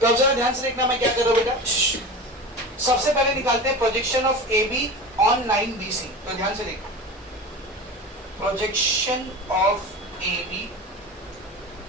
तो अब जरा ध्यान से देखना मैं क्या कर रहा हूं बेटा। सबसे पहले निकालते हैं projection of A B on line B C. तो ध्यान से देखना, projection of A B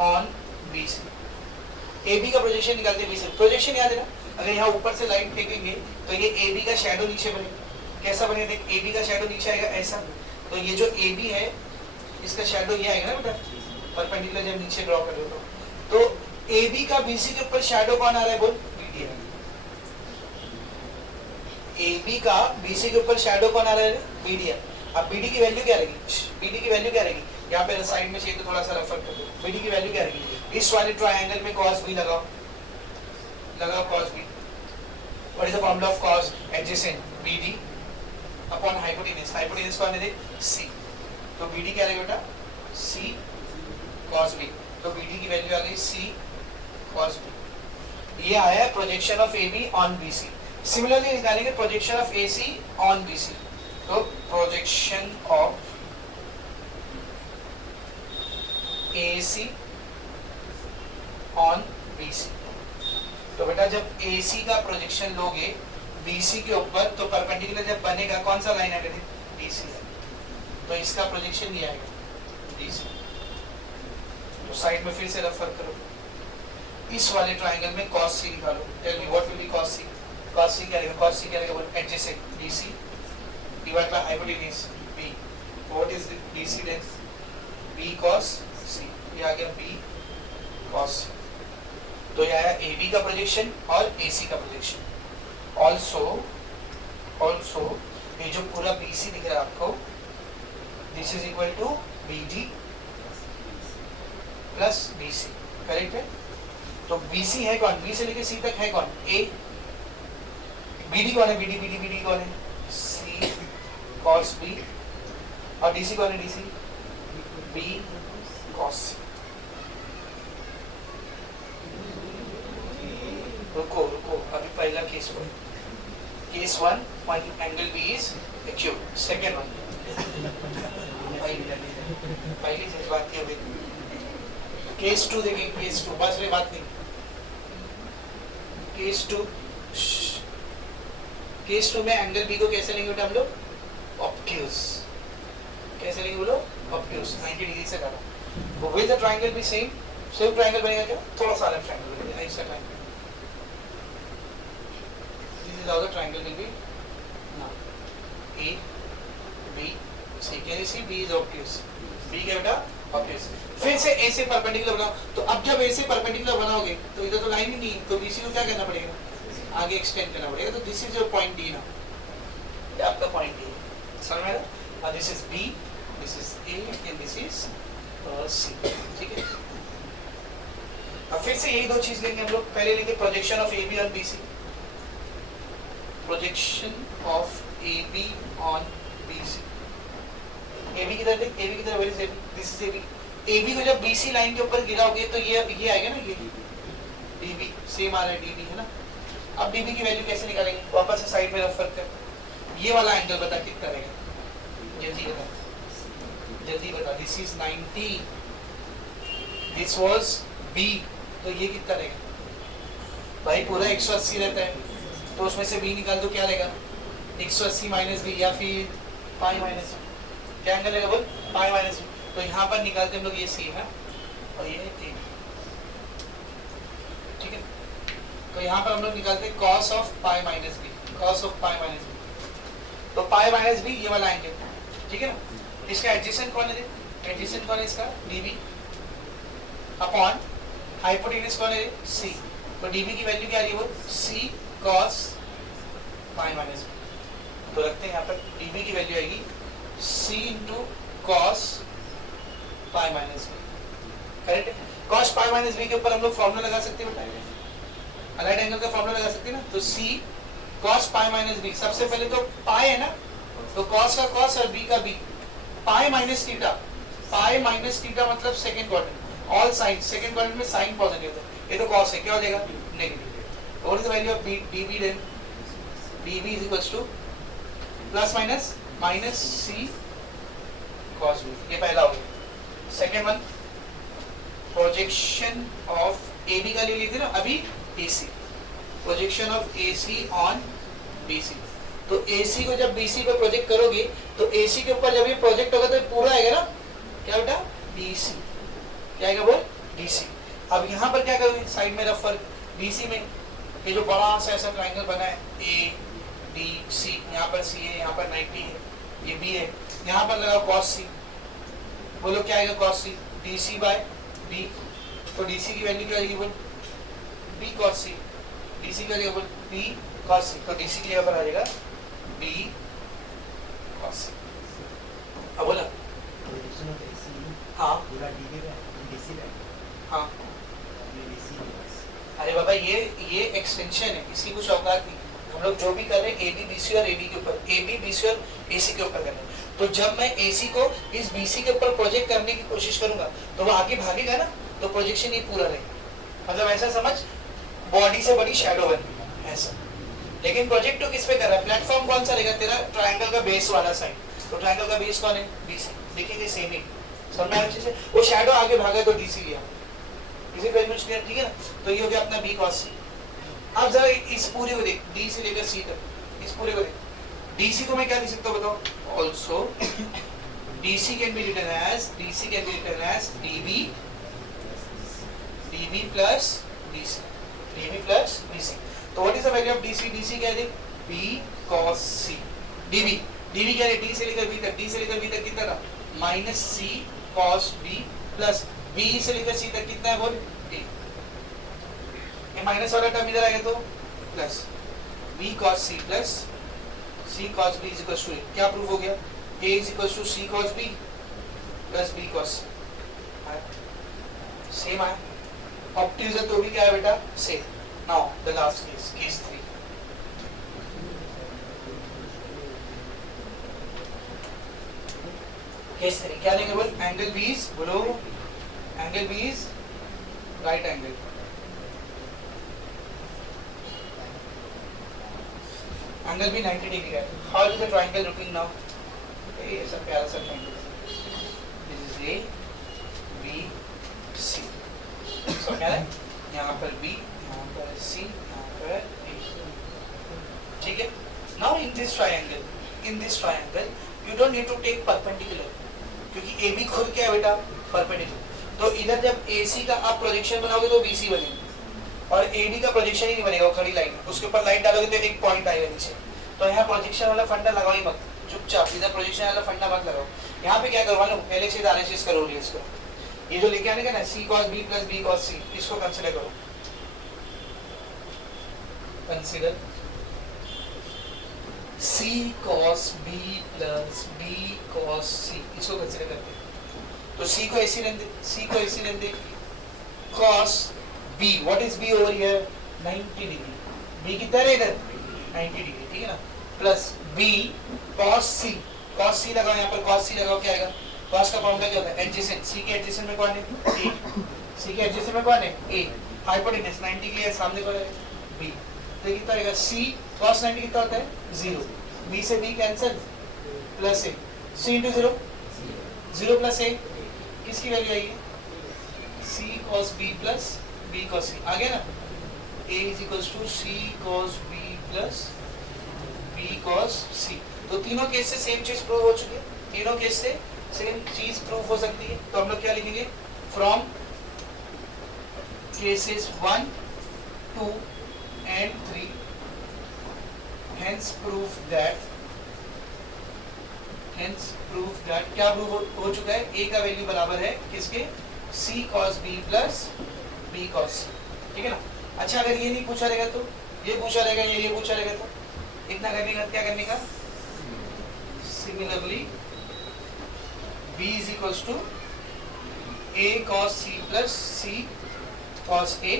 on B C. A B का प्रोजेक्शन निकालते हैं बी सी। प्रोजेक्शन याद है ना, अगर यहाँ ऊपर से लाइन फेंकेंगे तो ये ए बी का शैडो नीचे बनेगा। कैसा बनेगा देख, ए बी का शैडो नीचे आएगा ऐसा। तो ये जो ए बी है इसका शैडो ये आएगा ना बेटा, परपेंडिकुलर जब नीचे ड्रॉ कर दो तो ए बी का बी सी के ऊपर शैडो कौन आ रहा है बोल, बी डी। ए बी का बी सी के ऊपर शैडो कौन आ रहा है, बी डी। अब बी डी की वैल्यू क्या रहेगी, बी डी की वैल्यू क्या रहेगी, यहाँ पे साइड में चाहिए तो थोड़ा सा रेफर कर दो। बी डी की वैल्यू क्या रहेगी, इस वाले ट्रायंगल में cos b लगाओ, लगाओ cos b। What is the formula of cos adjacent bd upon hypotenuse. Hypotenuse कौन है देख, c। तो bd क्या रहेगा बेटा, c cos b। तो bd की वैल्यू आ गई c cos b। ये आया projection of ab on bc। Similarly निकालेंगे projection of ac on bc। तो projection of AC on BC। तो बेटा जब AC का प्रोजेक्शन लोगे BC के ऊपर तो परपेंडिकुलर जब बनेगा कौन सा लाइन आएगा, DC। तो इसका प्रोजेक्शन ये आएगा DC। तो साइड में फिर से रेफर करो, इस वाले ट्रायंगल में cos C निकालो। Tell me what will be cos C। cos C क्या रहेगा, cos C क्या रहेगा, adjacent BC divide by hypotenuse B। What is BC then, B cos C। ये आ गया B cos C। तो ये आया AB का प्रोजेक्शन और AC का प्रोजेक्शन। ऑल्सो ये जो पूरा BC दिख रहा है आपको, this is equal to BD plus BC, correct है। तो BC है कौन, B से लेके C तक है कौन, A। BD कौन है, BD कौन है, C cos B। और DC कौन है, DC B cos C। रुको अभी पहला case one, case one angle B is acute. Second one पहली से बात की अभी, केस टू देखेंगे। केस टू बस में बात नहीं, केस टू में एंगल बी को कैसे लेंगे बेटा हम लोग, ऑब्ट्यूज। कैसे लेंगे बोलो, ऑब्ट्यूज, 90 डिग्री से काटा। तो विद द ट्रायंगल भी सेम ट्रायंगल बनेगा क्या, थोड़ा सा अलग ट्रायंगल बनेगा, ऐसा triangle. This is how the triangle will be now. A, B, C. Can you see B is obtuse? B क्या बेटा, obtuse। फिर से A से परपेंडिकुलर बनाओ। तो अब जब A से परपेंडिकुलर बनाओगे तो इधर तो लाइन ही नहीं, तो BC को क्या करना पड़ेगा, आगे एक्सटेंड करना पड़ेगा। तो this is your point D ना, ये आपका पॉइंट D है, समझ में आया। और this is B, this is A and this is C, ठीक है। अब फिर से यही दो चीज लेंगे हम लोग। पहले लेंगे projection of AB on BC, projection of AB on BC। AB की तरफ, AB की तरफ, where is AB, this is AB। AB को जब BC लाइन के ऊपर गिराओगे तो ये आएगा ना, ये DB सेम आ रहा है, DB है ना। अब DB की वैल्यू कैसे निकालेंगे, वापस से साइड में रेफर कर। ये वाला एंगल बता कितना रहेगा, जल्दी बता। This is 90, this was B, तो ये कितना रहेगा भाई, पूरा 180 रहता है तो उसमें से B निकाल दो, क्या रहेगा 180 माइनस B, या फिर पाई माइनस B। क्या एंगल रहेगा बोल, पाई माइनस B। तो यहाँ पर निकालते हम लोग ये C है और ये A, ठीक है। तो यहाँ पर हम लोग निकालते हैं cos of pi minus B, cos of pi minus B। तो पाई माइनस B ये वाला एंगल, ठीक है ना। इसका एडजेसेंट कौन है, एडजेसेंट कौन है इसका, DB अपॉन हाइपोटेन्यूज कौन है, C। तो DB की वैल्यू क्या आ रही है वो, C cos pi minus B। तो रखते हैं यहाँ पर DB की वैल्यू आएगी C into cos pi minus B, correct है। cos पाई माइनस B के ऊपर हम लोग फॉर्मूला लगा सकते हैं बेटा, अलाइड एंगल का फॉर्मूला लगा सकते हैं ना। तो C cos pi minus B, सबसे पहले तो पाई है ना, तो cos का cos और B का B। Pi minus theta, pi minus theta मतलब second quadrant, all sine second quadrant में साइन पॉजिटिव होता है, ये तो cos है, क्या हो जाएगा negative. What is the value of DB then? DB is equals to plus minus C cos B। ये पहला हो गया। Second one, projection of A B का लिख थे ना अभी A C, projection of A C on B C. तो ए सी को जब बी सी पे प्रोजेक्ट करोगे तो ए सी के ऊपर जब ये प्रोजेक्ट होगा तो पूरा आएगा ना, क्या बेटा, डी सी, क्या आएगा बोल, डी सी। अब यहाँ पर क्या करोगे, साइड में रफ फर्क, बी सी में ये जो बड़ा सा ऐसा ट्राइंगल बना है ए डी सी, यहाँ पर सी है, यहाँ पर 90 है, ये बी है, यहाँ पर लगाओ cos सी, बोलो क्या आएगा cos सी, डी सी बाय बी। तो डी सी की वैल्यू क्या आएगी बोल, बी cos सी, डी सी का जगह बोल बी cos सी, तो डी सी की जगह पर आ जाएगा बी cos सी। अब बोला हाँ हाँ, अरे बाबा ये एक्सटेंशन है, इसकी कुछ औकात नहीं। हम लोग जो भी कर रहे हैं ए बी बी सी और ए डी के ऊपर, ए बी बी सी और ए सी के ऊपर कर रहे हैं। तो जब मैं ए सी को इस बी सी के ऊपर प्रोजेक्ट करने की कोशिश करूंगा तो वो आगे भागेगा ना, तो प्रोजेक्शन ये पूरा रहेगा। मतलब ऐसा समझ, बॉडी से बड़ी शैडो बनी ऐसा। लेकिन प्रोजेक्ट तो किस पे कर रहा है, प्लेटफॉर्म कौन सा रहेगा तेरा, ट्राइंगल का बेस वाला साइड। तो ट्राइंगल का बेस कौन है, बी सी, दिखेंगे सेम ही, समझ में अच्छे से। वो शैडो आगे भागा तो डी सी लिया, इसी वेरिएबल्स क्लियर, ठीक है ना। तो ये हो गया अपना बी cos सी। अब जरा इस पूरे को देख, डी से लेकर सी तक, इस पूरे को देख। डी सी को मैं क्या लिख सकता हूँ बताओ, also D C can be written as, D C can be written as D B plus D C, D B plus D C. तो what is the value of D C, D C क्या है, B cos C, D B क्या है, D से लेकर B तक, D से लेकर बी तक कितना था, माइनस सी cos बी प्लस बी से लेकर सी तक कितना है बोल, ए। ये माइनस वाला टर्म इधर आएगा तो plus B cos C plus C cos B is equal to, क्या प्रूफ हो गया, A is equal to C cos B plus B cos C. Same आया, ऑप्टिव है तो भी क्या है बेटा, same. Now the last case, case 3। Case 3 क्या लेंगे बोल, एंगल बी इज, बोलो angle B is right angle, angle भी 90 डिग्री है। How is the triangle looking now, ये ऐसा प्यारा सा triangle, this is A B C, so क्या है, यहाँ पर बी, यहाँ पर सी, यहाँ पर ए, ठीक है। Now in this triangle you don't need to take perpendicular, क्योंकि ए बी खुद क्या है बेटा, परपेंडिकुलर। तो इधर जब ए सी का आप प्रोजेक्शन बनाओगे तो बी सी बनेगा, और एडी का प्रोजेक्शन ही नहीं बनेगा, वो खड़ी लाइन, उसके ऊपर लाइट डालोगे तो एक पॉइंट आएगा नीचे। तो यहाँ प्रोजेक्शन वाला फंडा लगाओ ही मत, चुपचाप इधर प्रोजेक्शन वाला फंडा मत लगाओ। यहाँ पे क्या करो मालूम, एलएचएस आरएचएस करो, इसको ये जो लिखे आने का ना C cos B plus B cos C, इसको कंसीडर करो, consider C cos B plus B cos C, इसको कंसीडर करते हैं। तो सी को ऐसे लेंगे, सी को ऐसे लेंगे, cos B, what is B over here? 90 degree. B कितना है इधर? 90 डिग्री, ठीक है ना? Plus B cos C, cos C लगाओ यहाँ पर, cos C लगाओ क्या आएगा? cos का फॉर्मूला क्या होता है? एडजेसेंट, C के एडजेसेंट में कौन है? A, C के एडजेसेंट में कौन है? A, हाइपोटेनस 90 के लिए सामने कौन है? B, तो कितना आएगा? C cos 90 कितना होता है? 0, B से B cancel, plus A, C into 0, 0 plus A, किसकी वैल्यू आएगी? C cos B plus B cos C, आ गया ना? A is equals to C cos B plus B cos C। तो तीनों केस से सेम चीज प्रूव हो चुकी है, तीनों केस से सेम चीज प्रूव हो सकती है। तो हम लोग क्या लिखेंगे, from cases 1, 2 and 3 hence proof that क्या प्रूव हो चुका है, A का वैल्यू बराबर है किसके, C cos B plus B cos C, ठीक है ना। अच्छा अगर ये नहीं पूछा रहेगा तो ये पूछा रहेगा, ये पूछा रहेगा तो इतना करने का क्या करने का, similarly B is equals to A cos C plus C cos A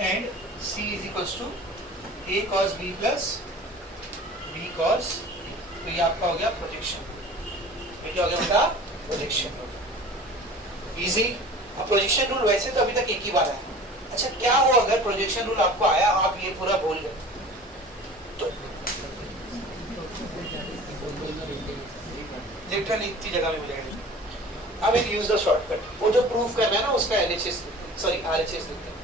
and C is equals to A cos B plus B cos B। तो ये आपका हो गया प्रोजेक्शन, ये क्या हो गया बेटा, प्रोजेक्शन रूल। इजी। अब प्रोजेक्शन रूल वैसे तो अभी तक एक ही बार है। अच्छा क्या हो अगर प्रोजेक्शन रूल आपको आया, आप ये पूरा भूल गए तो लिटरली इतनी जगह में मिलेगा। अब यूज द शॉर्टकट, वो जो प्रूफ कर रहा है ना उसका एलएचएस, सॉरी आरएचएस लिखते हैं।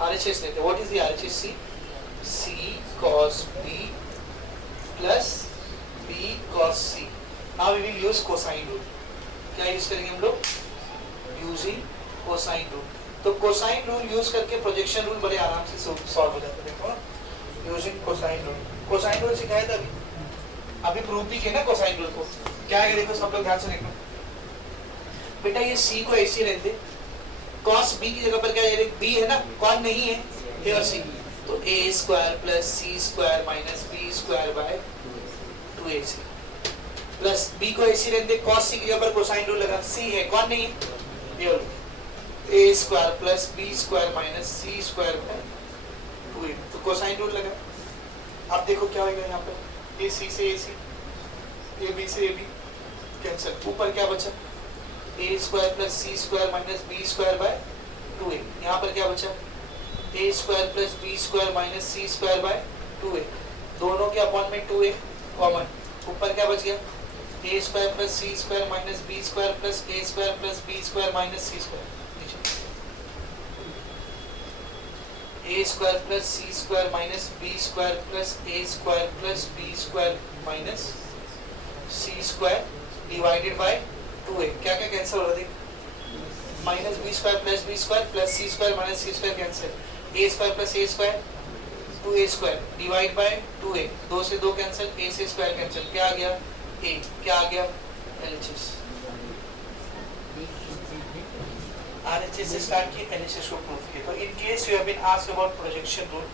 RHS लेते हैं. What is the RHS C? C cos B plus B cos C. Now we will use cosine rule. क्या यूज करेंगे हम लोग? Using cosine rule. तो cosine rule यूज करके प्रोजेक्शन रूल बड़े आराम से सॉल्व हो जाता है. देखो using cosine rule. cosine rule सिखाया था अभी प्रूव भी किया ना cosine rule को. क्या है देखो सब लोग ध्यान से देखो. बेटा ये C को ऐसे रहते, cos B की जगह पर क्या है? B है ना, कौन नहीं है? A और C. तो a square plus c square minus b square by 2ac plus b को ऐसे रहते, cos c की जगह पर कोसाइन रूल लगा. c है, कौन नहीं है? ये वाला. a square plus b square minus c square by 2a. तो कोसाइन रूल लगा. अब देखो क्या होगा यहाँ पर. a c से ac, a b से ab कैंसिल. ऊपर क्या बचा? a square plus c square minus b square by 2a. यहाँ पर क्या बचा? a square plus b square minus c square by 2a. दोनों के अपॉन में 2a कॉमन. ऊपर क्या बच गया? a square plus c square minus b square plus a square plus b square minus c square. a square plus c square minus b square plus a square plus b square minus c square divided by 2a. क्या क्या cancel हो रहा है? Minus B square plus C square minus C square cancel. A square plus A square 2a square divide by 2a. 2 से 2 cancel, a से square cancel. क्या आ गया? a. क्या आ गया? LHS. RHS से स्टार्ट किए, LHS को प्रूव किए. तो in case you have been asked about projection rule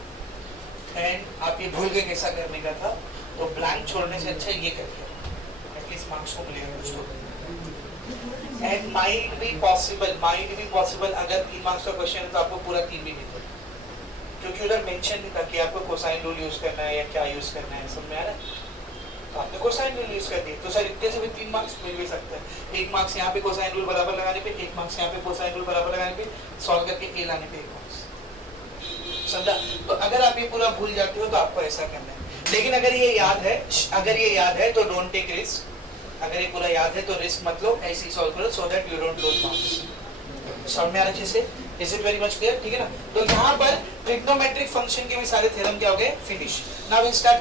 and आप ये भूल गए कैसा करने का था, तो ब्लैंक छोड़ने से अच्छा ये करके एटलीस्ट मार्क्स को मिलेगा कुछ तो. एंड माइट बी पॉसिबल अगर 3 मार्क्स का क्वेश्चन है तो आपको पूरा 3 भी मिलेगा, क्योंकि उधर मेंशन नहीं था कि आपको कोसाइन रूल यूज करना है या क्या यूज करना है. समझ में आ रहा है? तो आपने कोसाइन रूल यूज कर दिया, तो सर इतने से भी 3 मार्क्स मिल भी सकता है. 1 मार्क्स यहाँ पे कोसाइन रूल बराबर लगाने पे, 1 मार्क्स यहाँ पे कोसाइन रूल बराबर लगाने पे, सॉल्व करके ए लाने पे 1 मार्क्स. समझा? तो अगर आप ये पूरा भूल जाते हो तो आपको ऐसा करना है. लेकिन अगर ये याद है तो डोंट टेक रिस्क. अगर ये पूरा याद है तो रिस्क मत लो, ऐसे ही सॉल्व करो so that you don't lose marks. समझ में आ रहा है अच्छे से? Is it very much clear? ठीक है ना? तो यहाँ पर ट्रिग्नोमेट्रिक फंक्शन के भी सारे थ्योरम क्या हो गए? फिनिश. Now we start